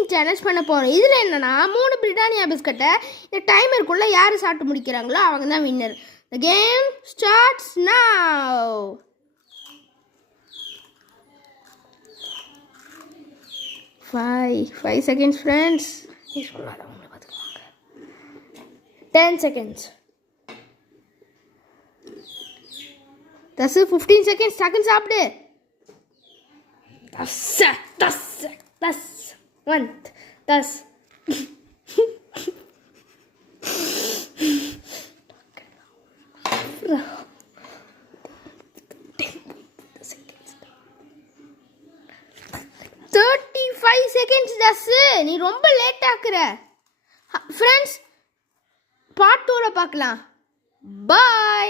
Eating challenge பண்ண போகிறோம். இதில் என்னென்னா 3 பிரிட்டானியா பிஸ்கட்டை இந்த டைமருக்குள்ளே யார் சாப்பிட்டு முடிக்கிறாங்களோ அவங்க தான் winner. The game starts now. Five seconds, friends. 10 seconds. That's 15 seconds. Seconds சாப்பிடு. Das. 1. Das. செகண்ட்ஸ் தஸ். நீ ரொம்ப லேட் ஆக்குற. ஃப்ரெண்ட்ஸ், பார்ட் 2ல பார்க்கலாம். பாய்.